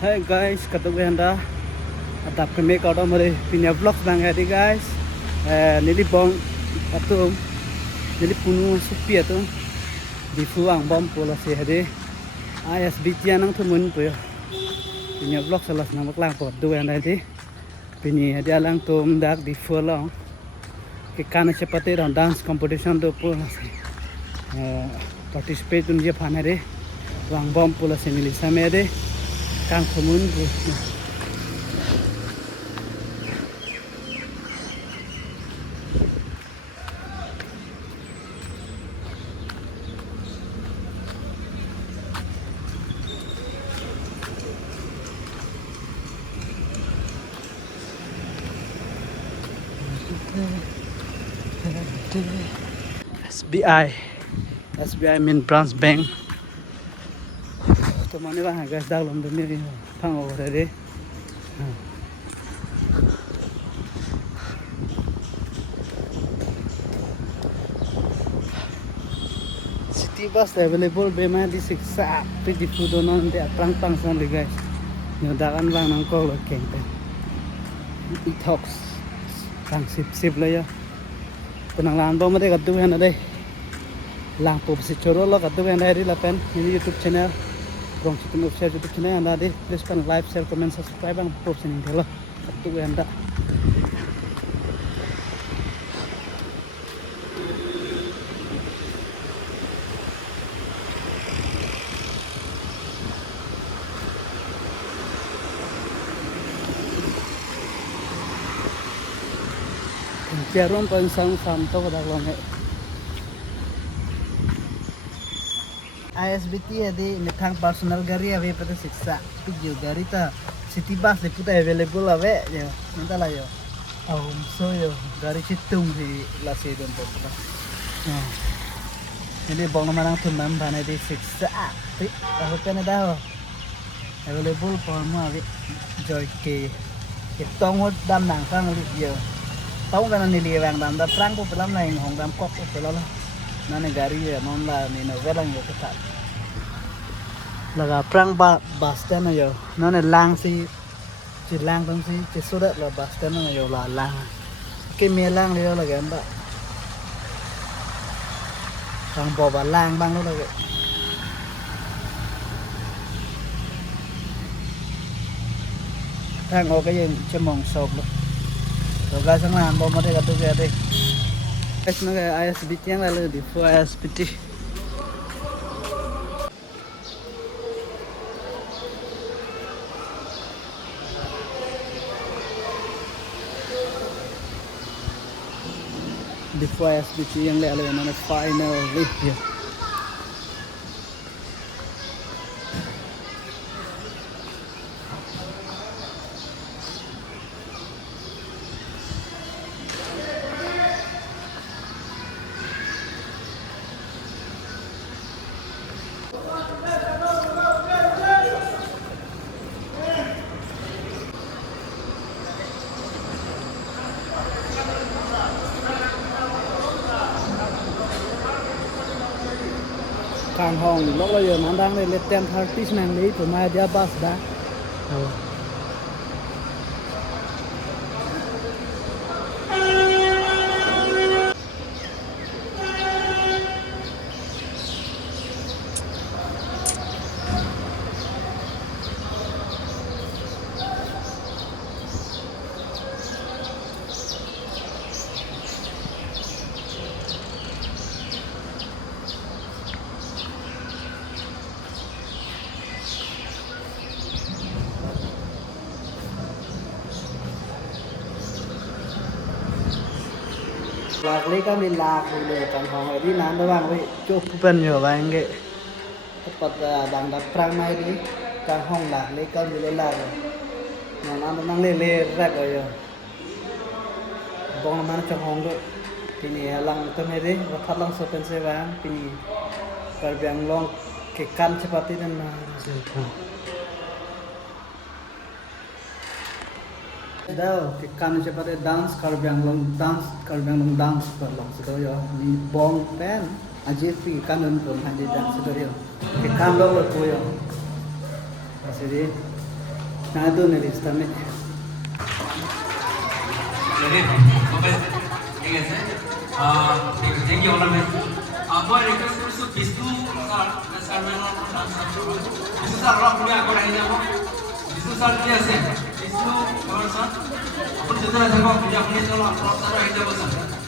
Hey guys, ketemu Anda. Atap kami kau dah mari punya vlog bang hari guys. Nili bom atau nili punu supi atau di fuang bom pola si hari. ISBT anang tu mun tu ya. Punya vlog salah nama kelang pot dua Anda ini. Punya dia lang tu mendak di fulang. Kekana cepatnya dan dance competition tu pola si. Participate tu dia pan hari. Wang bom pola si nili sama hari. Kang kemun tu. SBI main branch bank. To mana bang guys dalam dunia ini pang over deh. City bus available bema di siksa pi di fudonon dia pang san guys. Nyodakan bang nang kau kempen. Detox pang sip lah ya. Tenang lambo made kadu kan ada. Lampu besi coro lo kadu kan ada di lapan ini YouTube channel. Rong Chicken Official YouTube channel anda di please pan like, share, comment, subscribe bang post ini dulu. Kadu anda. Jarum pensang santo pada lomé. ISBT ada metang personal gari ave pada siksa. Tujuh gari ta city bus le puta available ave ya. Minta lah yo. So yo gari citung di lasi don tu. Jadi bang manang tu nam bana di siksa. Tapi aku kan ada available for mo ave joy ke. Itong dam nang kang li yo. Tahu kan nili yang dam perang ko pelam na hong dam kok ko pelala nane gari ya non la ni no velang yo ketat laga perang bus stand yo nane lang si lang tong si surat la bus stand na yo la lang ke melang yo la gamba kang bawa lang bang lo lagi thang o cái gì chemong sop lo. Rồi guys ang lang bawa mati katu kaya deh. Guys naga ISBT yang lalu di for ISBT. Di for ISBT yang lalu yang mana final review. Kang hong lúc bây giờ nó đang lên tem party nàng lý của mai dia bus đã. Lạc lấy các mình lạc thì để càng hòng ở đi nán đó bang vậy chụp bên nhiều bang cái tập bang đập prang mai đi càng hòng lạc lấy các mình lạc rồi nó đang lên ra rồi bong mana trong hong đó thì này lang cái này đấy và phát lang sopen se bang thì kalau biang long ke kan seperti dan dah kan seperti dance kalau biang long dance per long sudah ya ni bong pen aja pi kanan pun ada dance sudah ya ke kan lo tu ya jadi Nah, itu nih sistemnya. Jadi, oke, ঠিক আছে thank you অলপ মই ৰিকুৱেষ্ট কৰিছোঁ বিষ্ণু ছাৰ বিষ্ণু ছাৰ অলপ আপুনি আগত আহি যাব বিষ্ণু ছাৰ কি আছে বিষ্ণু ছাৰ আপুনি যেতিয়া থাকিব আপুনি অলপ ছাৰ আহি যাব ছাৰ